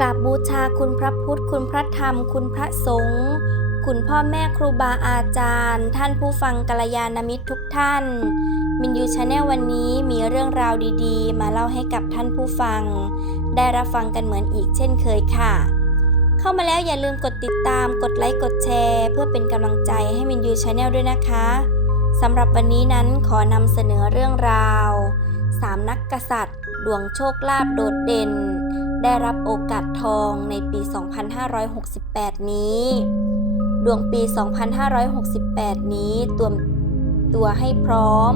กราบบูชาคุณพระพุทธ คุณพระธรรม คุณพระสงฆ์คุณพ่อแม่ครูบาอาจารย์ ท่านผู้ฟังกัลยาณมิตรทุกท่าน มินยูชาแนลวันนี้มีเรื่องราวดีๆ มาเล่าให้กับท่านผู้ฟัง ได้รับฟังกันเหมือนอีกเช่นเคยค่ะ เข้ามาแล้วอย่าลืมกดติดตามกดไลค์กดแชร์ เพื่อเป็นกำลังใจให้มินยูชาแนลด้วยนะคะสำหรับวันนี้นั้นขอนำเสนอเรื่องราวสามนักกษัตริย์ ดวงโชคลาภโดดเด่น ได้รับโอกาสทองในปี 2568 นี้ ดวงปี 2568 นี้ตัวตัวให้พร้อม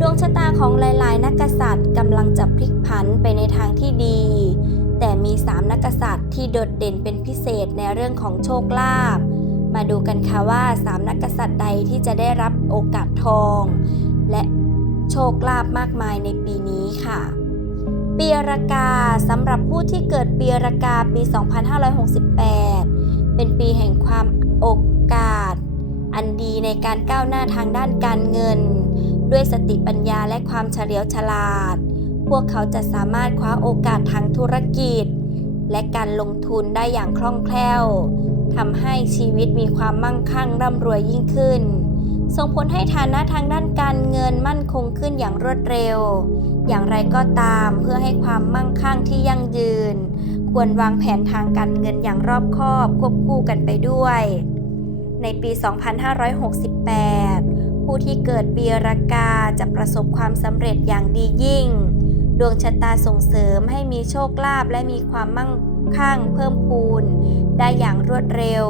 ดวงชะตาของหลาย ๆ นักษัตริย์กำลังจะพลิกผันไปในทางที่ดี แต่มี 3 นักษัตริย์ที่โดดเด่นเป็นพิเศษในเรื่องของโชคลาภ มาดูกันค่ะว่า 3 นักกษัตริย์ใดที่จะได้รับโอกาสทอง และโชคลาภมากมายในปีนี้ค่ะ ปีรากาสำหรับผู้ที่เกิดปีรากาปี 2568 เป็นปีแห่งความโอกาส อันดีในการก้าวหน้าทางด้านการเงิน ด้วยสติปัญญาและความเฉลียวฉลาด พวกเขาจะสามารถคว้าโอกาสทางธุรกิจ และการลงทุนได้อย่างคล่องแคล่วทำให้ชีวิตมีความมั่งคั่งร่ำรวยยิ่งขึ้น ส่งผลให้ฐานะทางด้านการเงินมั่นคงขึ้นอย่างรวดเร็ว อย่างไรก็ตามเพื่อให้ความมั่งคั่งที่ยั่งยืน ควรวางแผนทางการเงินอย่างรอบคอบควบคู่กันไปด้วย ในปี 2568 ผู้ที่เกิดปีรากาจะประสบความสำเร็จอย่างดียิ่ง ดวงชะตาส่งเสริมให้มีโชคลาภและมีความมั่งคั่งเพิ่มพูน ได้อย่างรวดเร็ว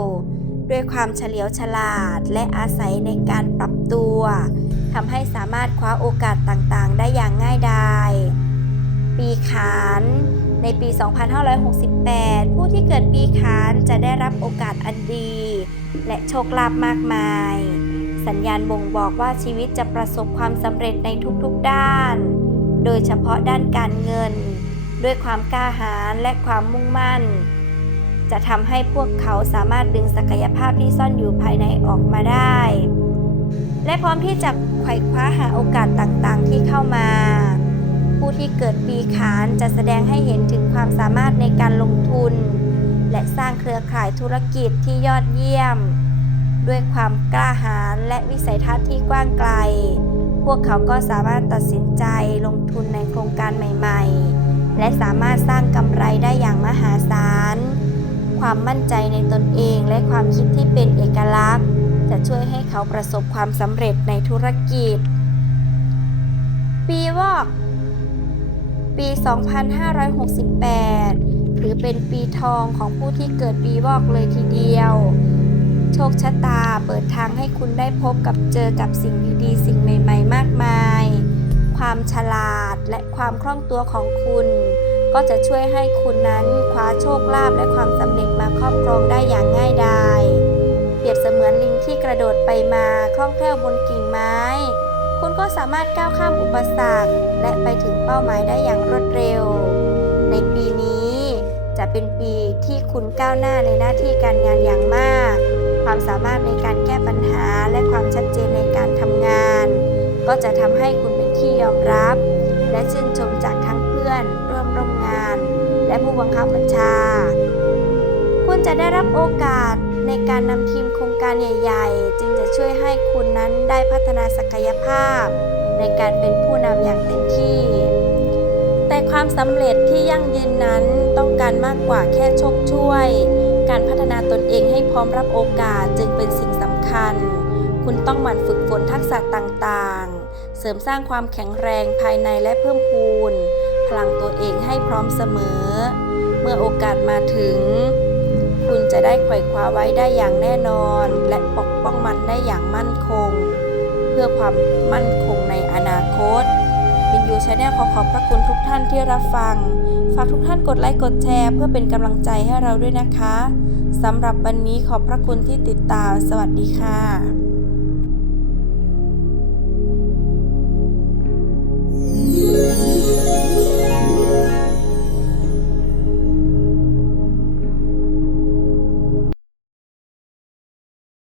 ด้วยความเฉลียวฉลาดและอาศัยในการปรับตัวทำให้สามารถคว้าโอกาสต่างๆ ได้อย่างง่ายดายปีขานในปี 2568 ผู้ที่เกิดปีขานจะได้รับโอกาสอันดี และโชคลาภมากมาย สัญญาณบ่งบอกว่าชีวิตจะประสบความสำเร็จในทุกๆด้าน โดยเฉพาะด้านการเงิน ด้วยความกล้าหาญและความมุ่งมั่น จะทำให้พวกเขาสามารถดึงศักยภาพที่ซ่อนอยู่ภายในออกมาได้ และพร้อมที่จะไขว่คว้าหาโอกาสต่างๆที่เข้ามา ผู้ที่เกิดปีขานจะแสดงให้เห็นถึงความสามารถในการลงทุน และสร้างเครือข่ายธุรกิจที่ยอดเยี่ยม ด้วยความกล้าหาญและวิสัยทัศน์ที่กว้างไกล พวกเขาก็สามารถตัดสินใจลงทุนในโครงการใหม่ ๆ และสามารถสร้างกำไรได้อย่างมหาศาล ความมั่นใจในตนเองและความคิดที่เป็นเอกลักษณ์ จะช่วยให้เขาประสบความสำเร็จในธุรกิจ ปีวอกปี 2568 ถือเป็นปีทองของผู้ที่เกิดปีวอกเลยทีเดียว โชคชะตาเปิดทางให้คุณได้พบกับเจอกับสิ่งดีๆ สิ่งใหม่ ๆ มากมาย ความฉลาดและความคล่องตัวของคุณ ก็จะช่วยให้คุณนั้นคว้าโชคลาภและความสำเร็จมาครอบครองได้อย่างง่ายดายเปรียบเสมือนลิงที่กระโดดไปมาคล่องแคล่วบนกิ่งไม้ คุณก็สามารถก้าวข้ามอุปสรรคและไปถึงเป้าหมายได้อย่างรวดเร็ว ในปีนี้จะเป็นปีที่คุณก้าวหน้าในหน้าที่การงานอย่างมาก ความสามารถในการแก้ปัญหาและความชัดเจนในการทำงาน ก็จะทำให้คุณเป็นที่ยอมรับ และชื่นชมจากทั้งเพื่อนร และผู้บังคับบัญชา คุณจะได้รับโอกาสในการนำทีมโครงการใหญ่ ๆ จึงจะช่วยให้คุณนั้นได้พัฒนาศักยภาพ ในการเป็นผู้นำอย่างเต็มที่ แต่ความสำเร็จที่ยั่งยืนนั้นต้องการมากกว่าแค่โชคช่วย การพัฒนาตนเองให้พร้อมรับโอกาสจึงเป็นสิ่งสำคัญ คุณต้องหมั่นฝึกฝนทักษะต่างๆ เสริมสร้างความแข็งแรงภายในและเพิ่มพูน พลังตัวเองให้พร้อมเสมอ เมื่อโอกาสมาถึง คุณจะได้ไขว่คว้าไว้ได้อย่างแน่นอน และปกป้องมันได้อย่างมั่นคง เพื่อความมั่นคงในอนาคตบินยูชาแนลขอขอบพระคุณทุกท่านที่รับฟัง ฝากทุกท่านกดไลค์กดแชร์เพื่อเป็นกำลังใจให้เราด้วยนะคะสำหรับวันนี้ขอบพระคุณที่ติดตาม สวัสดีค่ะ